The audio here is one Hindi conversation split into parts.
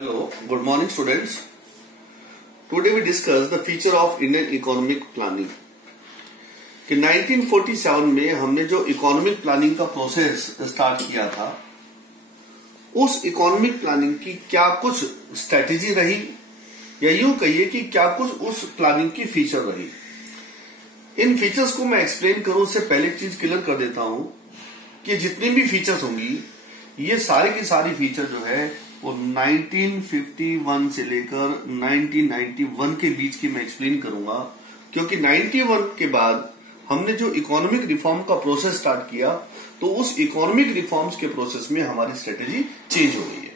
Hello, good morning students. Today we discuss the feature of Indian economic planning. कि 1947 में हमने जो इकोनॉमिक प्लानिंग का प्रोसेस स्टार्ट किया था, उस इकोनॉमिक प्लानिंग की क्या कुछ स्ट्रेटेजी रही या यूं कहिए कि क्या कुछ उस प्लानिंग की फीचर रही। इन फीचर्स को मैं एक्सप्लेन करूं उससे पहले एक चीज क्लियर कर देता हूं कि जितनी भी फीचर्स होंगी ये सारी की सारी फीचर जो है वो 1951 से लेकर 1991 के बीच की मैं एक्सप्लेन करूंगा, क्योंकि 91 के बाद हमने जो इकोनॉमिक रिफॉर्म का प्रोसेस स्टार्ट किया तो उस इकोनॉमिक रिफॉर्म्स के प्रोसेस में हमारी स्ट्रेटेजी चेंज हो गई है।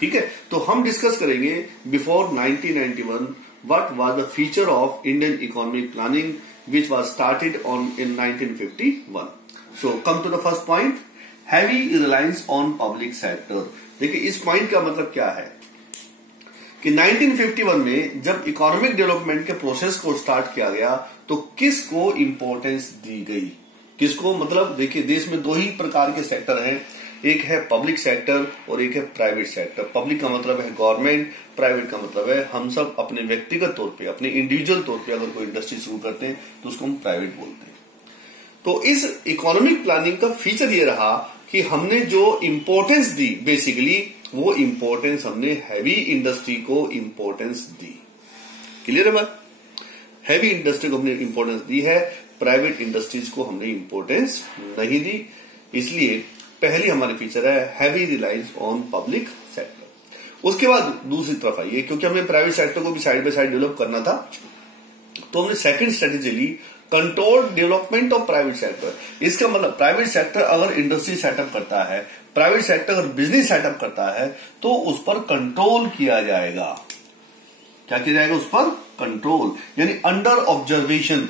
ठीक है, तो हम डिस्कस करेंगे before 1991 what was the feature of Indian economic planning which was started in 1951. So come to the first point, heavy reliance on public sector. देखिए इस पॉइंट का मतलब क्या है कि 1951 में जब इकोनॉमिक डेवलपमेंट के प्रोसेस को स्टार्ट किया गया तो किसको इंपॉर्टेंस दी गई, किसको, मतलब देखिए देश में दो ही प्रकार के सेक्टर हैं, एक है पब्लिक सेक्टर और एक है प्राइवेट सेक्टर। पब्लिक का मतलब है गवर्नमेंट, प्राइवेट का मतलब है हम सब अपने व्यक्तिगत तौर पे, अपने इंडिविजुअल तौर पे अगर कोई इंडस्ट्री शुरू करते हैं तो उसको हम प्राइवेट बोलते हैं। तो इस इकोनॉमिक प्लानिंग का फीचर ये रहा कि हमने जो इंपॉर्टेंस दी, बेसिकली वो इंपॉर्टेंस हमने हैवी इंडस्ट्री को इंपॉर्टेंस दी। क्लियर है बात? हैवी इंडस्ट्री को हमने इंपॉर्टेंस दी है, प्राइवेट इंडस्ट्रीज को हमने इंपॉर्टेंस नहीं दी। इसलिए पहली हमारी फीचर है heavy reliance on public sector. उसके बाद दूसरी तरफ आइए, क्योंकि हमें प्राइवेट सेक्टर को भी साइड बाय साइड डेवलप करना था, तो हमने सेकंड स्ट्रेटेजी ली, control development of private sector. इसका मतलब प्राइवेट सेक्टर अगर इंडस्ट्री सेटअप करता है, प्राइवेट सेक्टर अगर बिजनेस सेटअप करता है तो उस पर कंट्रोल किया जाएगा। क्या किया जाएगा? उस पर कंट्रोल, यानी अंडर ऑब्जर्वेशन,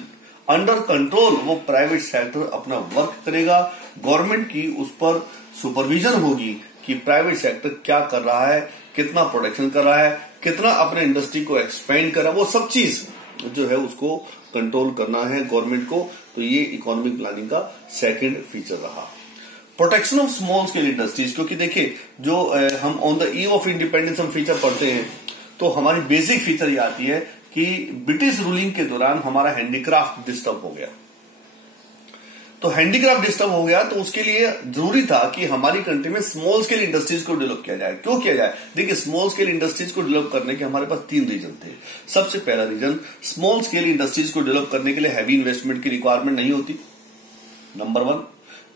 अंडर कंट्रोल वो प्राइवेट सेक्टर अपना वर्क करेगा। गवर्नमेंट की उस पर सुपरविजन होगी कि प्राइवेट सेक्टर क्या कर रहा है, कितना प्रोडक्शन कर रहा है, कितना अपने इंडस्ट्री को एक्सपेंड कर रहा है, वो सब चीज जो है उसको कंट्रोल करना है गवर्नमेंट को। तो ये इकोनॉमिक प्लानिंग का सेकंड फीचर रहा। Protection of small scale industries, क्योंकि देखिए जो हम on the eve of independence हम फीचर पढ़ते हैं तो हमारी बेसिक फीचर ये आती है कि ब्रिटिश रूलिंग के दौरान हमारा हैंडीक्राफ्ट डिस्टर्ब हो गया। तो हैंडीक्राफ्ट डिस्टर्ब हो गया तो उसके लिए जरूरी था कि हमारी कंट्री में स्मॉल स्केल इंडस्ट्रीज को डेवलप किया जाए। क्यों किया जाए? देखिए स्मॉल स्केल इंडस्ट्रीज को डेवलप करने के हमारे पास तीन रीजन थे। सबसे पहला रीजन, स्मॉल स्केल इंडस्ट्रीज को डेवलप करने के लिए हैवी इन्वेस्टमेंट की रिक्वायरमेंट नहीं होती, number one.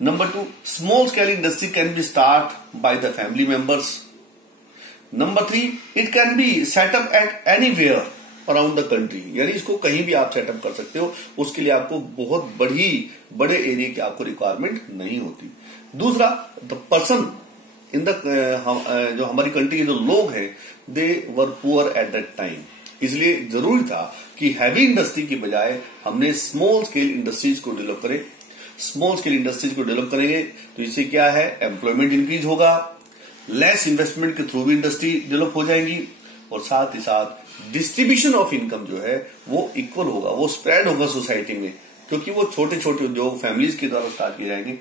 Number two, small scale industry can be start by the family members. Number three, it can be setup at anywhere around the country, यानी इसको कहीं भी आप सेटअप कर सकते हो, उसके लिए आपको बहुत बड़े एरिया की आपको रिक्वायरमेंट नहीं होती। दूसरा, द पर्सन इन द जो हमारी कंट्री के जो लोग हैं दे वर पुअर एट दैट टाइम, इसलिए जरूरी था कि हैवी इंडस्ट्री की बजाय हमने स्मॉल स्केल इंडस्ट्रीज को डेवलप करें। स्मॉल स्केल इंडस्ट्रीज को डेवलप करेंगे तो इससे क्या है, एम्प्लॉयमेंट इंक्रीज होगा, लेस इन्वेस्टमेंट के थ्रू भी इंडस्ट्री डेवलप हो जाएंगी, और साथ ही साथ डिस्ट्रीब्यूशन ऑफ इनकम जो है वो इक्वल होगा, वो स्प्रेड होगा सोसाइटी में, क्योंकि वो छोटे छोटे उद्योग फैमिलीज के द्वारा स्टार्ट किए जाएंगे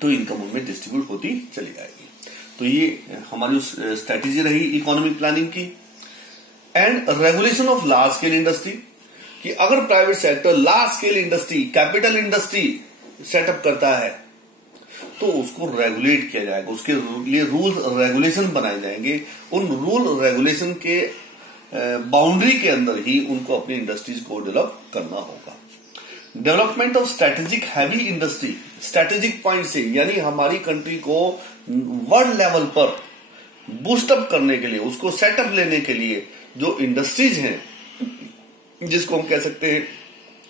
तो इनकम उनमें डिस्ट्रीब्यूट होती चली जाएगी। तो ये हमारी स्ट्रेटेजी रही इकोनॉमिक प्लानिंग की। And regulation of large scale industry, कि अगर private sector large scale industry, capital industry setup करता है तो उसको रेगुलेट किया जाएगा, उसके लिए रूल रेगुलेशन बनाए जाएंगे। उन रूल रेगुलेशन के बाउंड्री के अंदर ही उनको अपनी इंडस्ट्रीज को डेवलप करना होगा। Development of strategic heavy industry, strategic point से, यानी हमारी कंट्री को वर्ल्ड लेवल पर बूस्टअप करने के लिए, उसको सेटअप लेने के लिए जो इंडस्ट्रीज हैं, जिसको हम कह सकते हैं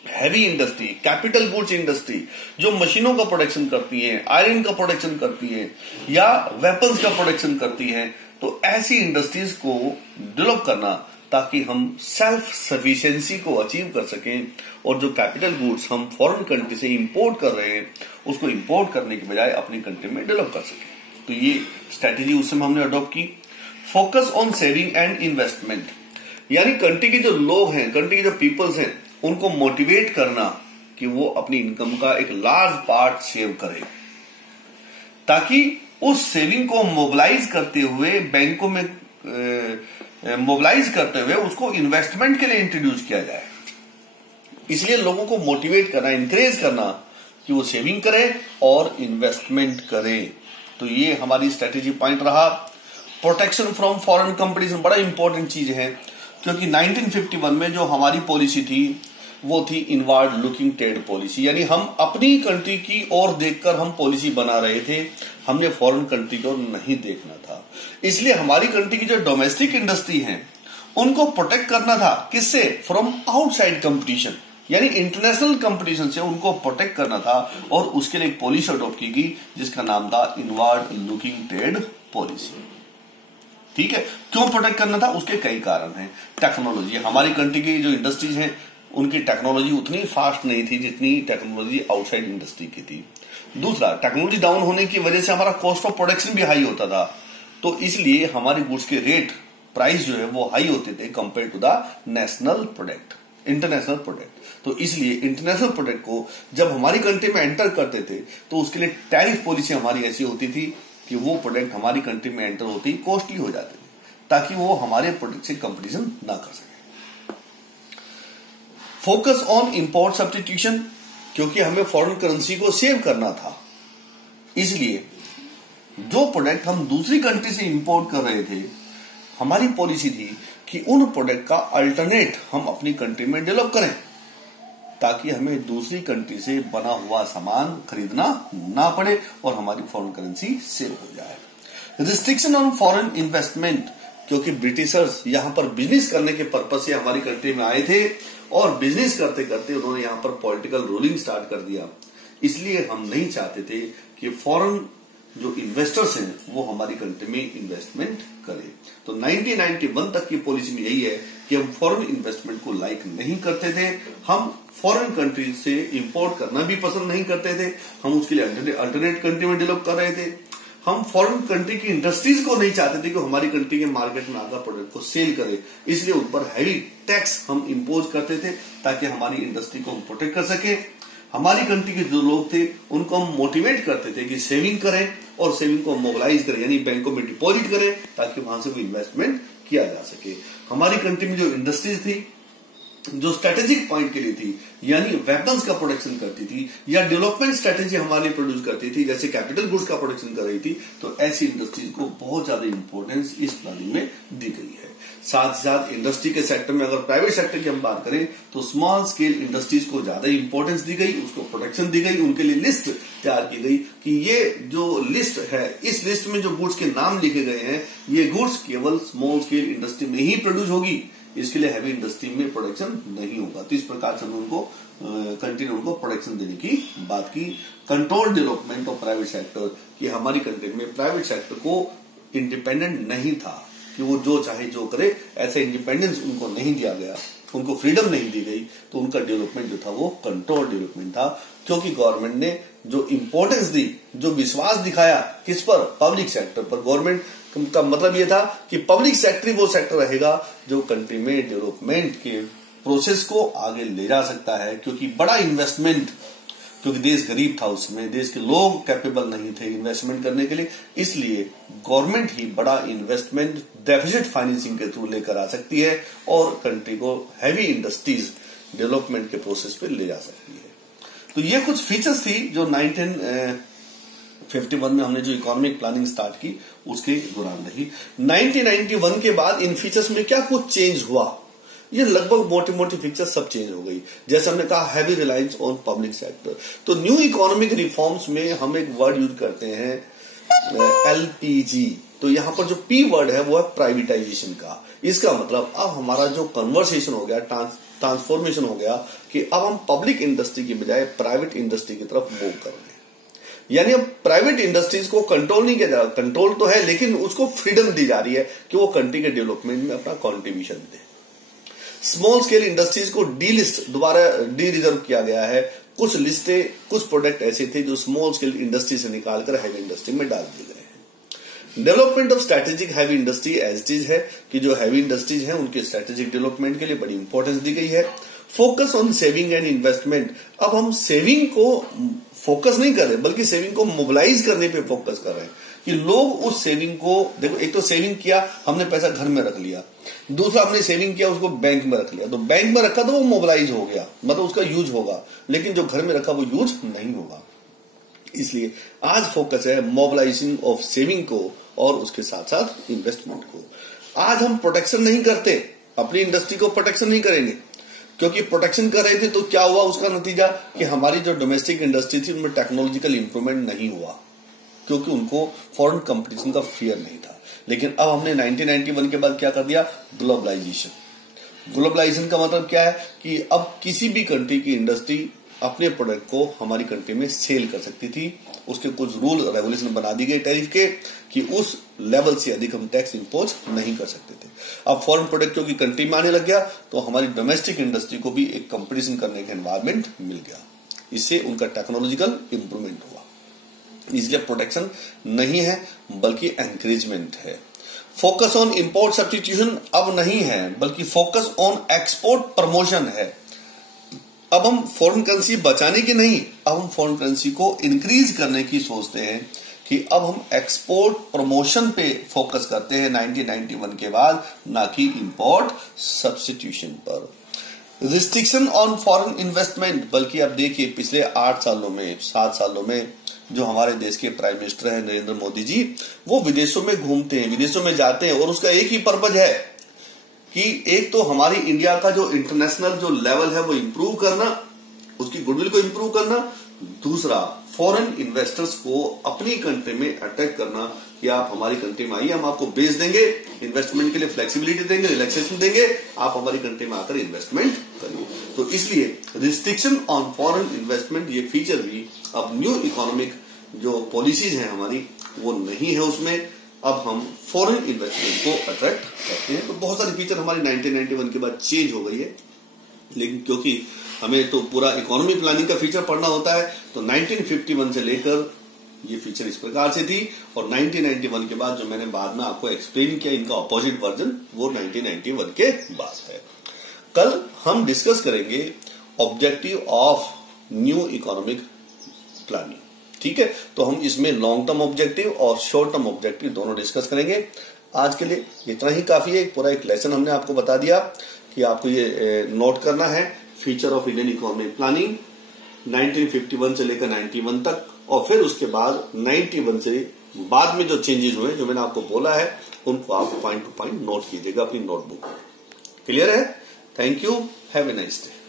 heavy industry, capital goods industry, जो मशीनों का प्रोडक्शन करती है, आयरन का प्रोडक्शन करती है या वेपन्स का प्रोडक्शन करती है, तो ऐसी इंडस्ट्रीज को डेवलप करना ताकि हम सेल्फ सफिशिएंसी को अचीव कर सकें, और जो कैपिटल गुड्स हम फॉरेन कंट्री से इंपोर्ट कर रहे हैं उसको इंपोर्ट करने के बजाय अपनी कंट्री में डेवलप कर सकें। तो ये स्ट्रेटेजी उस समय हमने अडॉप्ट की। Focus on saving and investment, यानी कंट्री के जो लोग हैं, कंट्री के जो पीपल्स हैं, उनको मोटिवेट करना कि वो अपनी इनकम का एक लार्ज पार्ट सेव करें, ताकि उस सेविंग को मोबिलाइज करते हुए बैंकों में मोबिलाइज करते हुए उसको इन्वेस्टमेंट के लिए इंट्रोड्यूस किया जाए। इसलिए लोगों को मोटिवेट करना, इंकरेज करना कि वो सेविंग करें और इन्वेस्टमेंट करें। तो ये हमारी स्ट्रेटेजी पॉइंट रहा। प्रोटेक्शन फ्रॉम फॉरेन कंपटीशन बड़ा इंपॉर्टेंट चीज है, क्योंकि 1951 में जो हमारी पॉलिसी थी वो थी इनवर्ड लुकिंग ट्रेड पॉलिसी, यानी हम अपनी कंट्री की ओर देखकर हम पॉलिसी बना रहे थे, हमने फॉरेन कंट्री को नहीं देखना था। इसलिए हमारी कंट्री की जो डोमेस्टिक इंडस्ट्री है उनको प्रोटेक्ट करना था, किससे? फ्रॉम आउटसाइड कंपटीशन, यानी इंटरनेशनल कंपटीशन से उनको प्रोटेक्ट करना था। और उसके लिए एक पॉलिसी अडॉप्ट की गई जिसका नाम था इनवर्ड लुकिंग ट्रेड पॉलिसी। ठीक है, क्यों प्रोटेक्ट करना था? उसके कई कारण हैं। टेक्नोलॉजी, हमारी कंट्री की जो इंडस्ट्रीज हैं उनकी टेक्नोलॉजी उतनी फास्ट नहीं थी जितनी टेक्नोलॉजी आउटसाइड इंडस्ट्री की थी। दूसरा, टेक्नोलॉजी डाउन होने की वजह से हमारा कॉस्ट ऑफ प्रोडक्शन भी हाई होता था, तो इसलिए हमारे गुड्स के रेट, प्राइस जो है वो हाई होते थे compare to the national product, international product. तो इसलिए इंटरनेशनल प्रोडक्ट को जब हमारी कंट्री में एंटर करते थे तो उसके लिए टैरिफ पॉलिसी हमारी ऐसी होती थी कि वो प्रोडक्ट हमारी कंट्री में एंटर होते ही कॉस्टली हो जाते थे, ताकि वो हमारे प्रोडक्ट से कंपटीशन ना कर सके। फोकस ऑन इंपोर्ट सब्स्टिट्यूशन, क्योंकि हमें फॉरेन करेंसी को सेव करना था, इसलिए जो प्रोडक्ट हम दूसरी कंट्री से इंपोर्ट कर रहे थे, हमारी पॉलिसी थी कि उन प्रोडक्ट का अल्टरनेट हम अपनी कंट्री में डेवलप करें, ताकि हमें दूसरी कंट्री से बना हुआ सामान खरीदना ना पड़े और हमारी फॉरेन करेंसी सेव हो जाए। रिस्ट्रिक्शन ऑन फॉरेन इन्वेस्टमेंट, क्योंकि ब्रिटिशर्स यहां पर बिजनेस करने के पर्पज से हमारी कंट्री में आए थे और बिजनेस करते करते उन्होंने यहां पर पॉलिटिकल रूलिंग स्टार्ट कर दिया, इसलिए हम नहीं चाहते थे कि फॉरेन जो इन्वेस्टर्स हैं वो हमारी कंट्री में इन्वेस्टमेंट करें। तो 1991 तक की पॉलिसी में यही है कि हम फॉरेन इन्वेस्टमेंट को लाइक नहीं करते थे, हम फॉरेन कंट्री से इंपोर्ट करना भी पसंद नहीं करते थे, हम उसके लिए अल्टरनेट कंट्री में डेवलप कर रहे थे। हम फॉरेन कंट्री की इंडस्ट्रीज को नहीं चाहते थे कि हमारी कंट्री के मार्केट में आकर प्रोडक्ट को सेल करे, इसलिए उन पर हैवी टैक्स हम इंपोज करते थे ताकि हमारी इंडस्ट्री को हम प्रोटेक्ट कर सके। हमारी कंट्री के जो लोग थे उनको हम मोटिवेट करते थे कि सेविंग करें और सेविंग को मोबिलाइज करें, यानी बैंकों में डिपॉजिट करें ताकि वहां से कोई इन्वेस्टमेंट किया जा सके। हमारी कंट्री में जो इंडस्ट्रीज थी जो स्ट्रेटेजिक पॉइंट के लिए थी, यानी वेपन्स का प्रोडक्शन करती थी या डेवलपमेंट स्ट्रेटेजी हमारे लिए प्रोड्यूस करती थी, जैसे कैपिटल गुड्स का प्रोडक्शन कर रही थी, तो ऐसी इंडस्ट्रीज को बहुत ज्यादा इंपॉर्टेंस इस प्लानिंग में दी गई है। साथ ही साथ इंडस्ट्री के सेक्टर में अगर प्राइवेट सेक्टर की हम बात करें तो स्मॉल स्केल इंडस्ट्रीज को ज्यादा इंपॉर्टेंस दी गई, उसको प्रोटेक्शन दी गई, उनके लिए लिस्ट तैयार की गई कि ये जो लिस्ट है, इस लिस्ट में जो गुड्स के नाम लिखे गए हैं, ये गुड्स केवल स्मॉल स्केल इंडस्ट्री में ही प्रोड्यूस होगी, इसके लिए हैवी इंडस्ट्री में प्रोडक्शन नहीं होगा। तो इस प्रकार से उनको कंट्री ने उनको प्रोडक्शन देने की बात की। Control development of private sector, कि हमारी कंट्री में प्राइवेट सेक्टर को इंडिपेंडेंट नहीं था कि वो जो चाहे जो करे, ऐसा इंडिपेंडेंस उनको नहीं दिया गया, उनको फ्रीडम नहीं दी गई, तो उनका डेवलपमेंट जो था वो कंट्रोल डेवलपमेंट था, क्योंकि गवर्नमेंट ने जो इंपॉर्टेंस दी, जो विश्वास दिखाया किस पर? पब्लिक सेक्टर पर। गवर्नमेंट का मतलब यह था कि पब्लिक सेक्टर वो सेक्टर रहेगा जो कंट्री में डेवलपमेंट के प्रोसेस को आगे ले जा सकता है, क्योंकि बड़ा इन्वेस्टमेंट, क्योंकि देश गरीब था उसमें, देश के लोग कैपेबल नहीं थे इन्वेस्टमेंट करने के लिए, इसलिए गवर्नमेंट ही बड़ा इन्वेस्टमेंट डेफिसिट फाइनेंसिंग के थ्रू लेकर आ सकती है और कंट्री को हैवी इंडस्ट्रीज डेवलपमेंट के प्रोसेस पे ले जा सकती है। तो ये कुछ फीचर्स थी जो 1951 में हमने जो इकोनॉमिक प्लानिंग स्टार्ट की उसके दौरान रही। 1991 के बाद इन फीचर्स में क्या कुछ चेंज हुआ? ये लगभग मोटी मोटी फीचर्स सब चेंज हो गई। जैसे हमने कहा heavy reliance on public sector, तो न्यू इकोनॉमिक रिफॉर्म्स में हम एक वर्ड यूज करते हैं LPG। तो यहां पर जो P वर्ड है वो है प्राइवेटाइजेशन का। इसका मतलब अब हमारा जो कन्वर्सेशन हो गया, ट्रांसफॉर्मेशन हो गया कि अब हम पब्लिक इंडस्ट्री की बजाय प्राइवेट इंडस्ट्री की तरफ मूव कर रहे हैं, यानी अब प्राइवेट इंडस्ट्रीज को कंट्रोल नहीं किया जा रहा, कंट्रोल तो है लेकिन उसको फ्रीडम दी जा रही है कि वो कंट्री के डेवलपमेंट में अपना कॉन्ट्रीब्यूशन दे। स्मॉल स्केल इंडस्ट्रीज को दोबारा डी रिजर्व किया गया है। कुछ लिस्टें, कुछ प्रोडक्ट ऐसे थे जो स्मॉल स्केल इंडस्ट्री से निकालकर हैवी इंडस्ट्री में डाल दिए गए हैं। Development of strategic heavy industry as it is है कि जो हैवी इंडस्ट्रीज हैं उनके स्ट्रेटेजिक डेवलपमेंट के लिए बड़ी इंपॉर्टेंस दी गई है। Focus on saving and investment, अब हम सेविंग को फोकस नहीं कर रहे बल्कि सेविंग को मोबिलाइज करने पे फोकस कर रहे हैं। कि लोग उस सेविंग को देखो, एक तो सेविंग किया हमने, पैसा घर में रख लिया, दूसरा हमने सेविंग किया उसको बैंक में रख लिया। तो बैंक में रखा तो वो मोबिलाइज हो गया, मतलब उसका यूज होगा, लेकिन जो घर में रखा वो यूज नहीं होगा। इसलिए आज फोकस है मोबिलाइजिंग ऑफ सेविंग को और उसके साथ साथ इन्वेस्टमेंट को। आज हम प्रोटेक्शन नहीं करते, अपनी इंडस्ट्री को प्रोटेक्शन नहीं करेंगे, क्योंकि प्रोटेक्शन कर रहे थे तो क्या हुआ, उसका नतीजा कि हमारी जो डोमेस्टिक इंडस्ट्री थी उनमें टेक्नोलॉजिकल इंप्रूवमेंट नहीं हुआ, क्योंकि उनको फॉरेन कंपटीशन का फियर नहीं था। लेकिन अब हमने 1991 के बाद क्या कर दिया, ग्लोबलाइजेशन। ग्लोबलाइजेशन का मतलब क्या है कि अब किसी भी कंट्री की इंडस्ट्री अपने प्रोडक्ट को हमारी कंट्री में सेल कर सकती थी। उसके कुछ रूल रेगुलेशन बना दी गई टैरिफ के कि उस लेवल से अधिक हम टैक्स इंपोज नहीं कर सकते थे। अब फॉरेन प्रोडक्ट क्योंकि कंट्री में आने लग गया तो हमारी डोमेस्टिक इंडस्ट्री को भी एक कंपटीशन करने का एनवायरमेंट मिल गया, इससे उनका टेक्नोलॉजिकल इंप्रूवमेंट हुआ। इसलिए प्रोटेक्शन नहीं है बल्कि एनकरेजमेंट है। फोकस ऑन इंपोर्ट सब्स्टिट्यूशन अब नहीं है बल्कि फोकस ऑन एक्सपोर्ट प्रमोशन है। अब हम फॉरेन करेंसी बचाने की नहीं, अब हम फॉरेन करेंसी को इंक्रीज करने की सोचते हैं कि अब हम एक्सपोर्ट प्रमोशन पे फोकस करते हैं 1991 के बाद, ना कि इंपोर्ट सब्स्टिट्यूशन पर। रिस्ट्रिक्शन ऑन फॉरेन इन्वेस्टमेंट, बल्कि अब देखिए पिछले 8 सालों में 7 सालों में जो हमारे देश के प्राइम मिनिस्टर हैं नरेंद्र मोदी जी, वो विदेशों में घूमते हैं, विदेशों में जाते हैं और उसका एक ही पर्पज है कि एक तो हमारी इंडिया का जो इंटरनेशनल जो लेवल है वो इंप्रूव करना, उसकी गुडविल को इंप्रूव करना, दूसरा फॉरेन इन्वेस्टर्स को अपनी कंट्री में अट्रैक्ट करना कि आप हमारी कंट्री में आइए, हम आपको बेस देंगे, इन्वेस्टमेंट के लिए फ्लेक्सिबिलिटी देंगे, रिलैक्सेशन देंगे, आप हमारी कंट्री में आकर इन्वेस्टमेंट करिए। तो इसलिए रिस्ट्रिक्शन ऑन फॉरेन इन्वेस्टमेंट ये फीचर भी अब न्यू इकोनॉमिक जो पॉलिसीज हैं हमारी वो नहीं है उसमें। अब हम फॉरेन इन्वेस्टमेंट को अट्रैक्ट करते हैं। तो बहुत सारी फीचर हमारी 1991 के बाद चेंज हो गई है, लेकिन क्योंकि हमें तो पूरा इकोनॉमी प्लानिंग का फीचर पढ़ना होता है तो 1951 से लेकर ये फीचर इस प्रकार से थी और 1991 के बाद जो मैंने बाद में आपको एक्सप्लेन किया इनका अपोजिट वर्जन वो 1991 के बाद है। कल हम डिस्कस करेंगे objective of new economic planning, ठीक है। तो हम इसमें लॉन्ग टर्म ऑब्जेक्टिव और शॉर्ट टर्म ऑब्जेक्टिव दोनों डिस्कस करेंगे। आज के लिए इतना ही काफी है, पूरा एक लेसन हमने आपको बता दिया कि आपको ये नोट करना है feature of Indian economic planning 1951 से लेकर 91 तक, और फिर उसके बाद 91 से बाद में जो चेंजेस हुए जो मैंने आपको बोला है उनको आप पॉइंट टू पॉइंट नोट कीजिएगा अपनी नोटबुक। क्लियर है? Thank you, have a nice day.